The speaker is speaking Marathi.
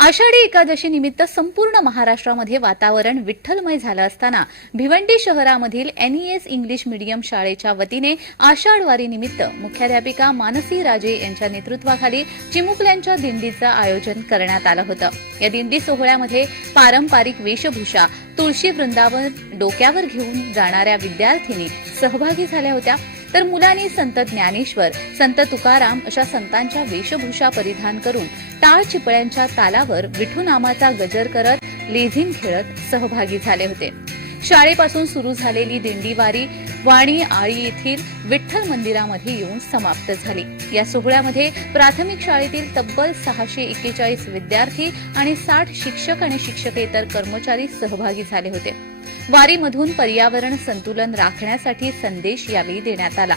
आषाढी एकादशी निमित्त संपूर्ण महाराष्ट्रामध्ये वातावरण विठ्ठलमय झालं असताना भिवंडी शहरामधील एनईएस इंग्लिश मीडियम शाळेच्या वतीने आषाढवारी निमित्त मुख्याध्यापिका मानसी राजे यांच्या नेतृत्वाखाली चिमुकल्यांच्या दिंडीचं आयोजन करण्यात आलं होतं. या दिंडी सोहळ्यामध्ये पारंपरिक वेशभूषा तुळशी वृंदावन डोक्यावर घेऊन जाणाऱ्या विद्यार्थिनी सहभागी झाल्या होत्या. तर मुलांनी संत ज्ञानेश्वर संत तुकाराम अशा संतांच्या वेशभूषा परिधान करून टाळ चिपळ्यांच्या तालावर विठू नामाचा गजर करत लेझिम खेळत सहभागी झाले होते. शाळेपासून सुरू झालेली दिंडीवारी वाणी आळी येथील विठ्ठल मंदिरामध्ये येऊन समाप्त झाली. या सोहळ्यामध्ये प्राथमिक शाळेतील तब्बल सहाशे एक्केचाळीस विद्यार्थी आणि साठ शिक्षक आणि शिक्षकेतर कर्मचारी सहभागी झाले होते. वारीमधून पर्यावरण संतुलन राखण्यासाठी संदेश यावेळी देण्यात आला.